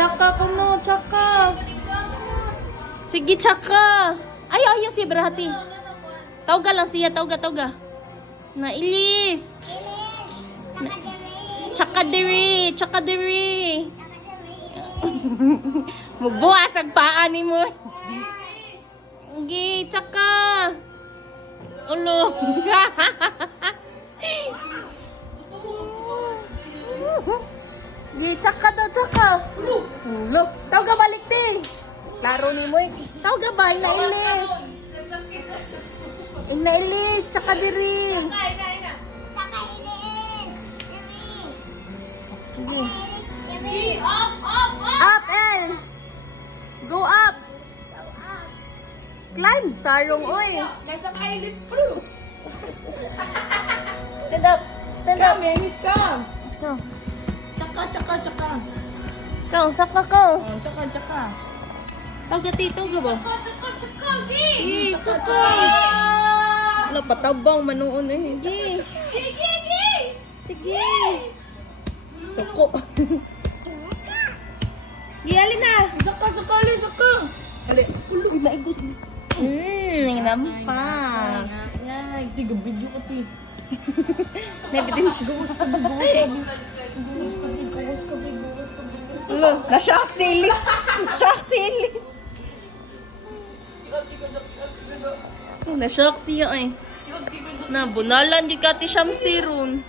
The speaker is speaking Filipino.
Tsaka kuno, tsaka. Sige, tsaka. Ayaw si Brahati. Tawga lang siya, tawga. Nailis. Tsaka diri. Magbuwas ang paa ni mo. Sige, tsaka. Ulo. Sige, tsaka daw, tsaka. Ulo. Tawga balik din. Laro ni mo. Tawga ba? Inailis. Tsaka diri. Sige. Up, El. Go up. Climb. Tarong, oy. Stand up. Come, Yanis, come. Go. Tsaka. Go, saka ko. Oh, tsaka. Tawga, tawga ba? Tsaka. Wala, patabang manoon eh. Sige. Tsako. Giyali na. Saka. Ali. Uy, maigos. Nampa. Ay, tiga video ko ti. Nabitin siya. Gusto ka bi. Ulo, na-shock si Elise. Na-shock siya eh. Nabunalan di ka ti siyam sirun.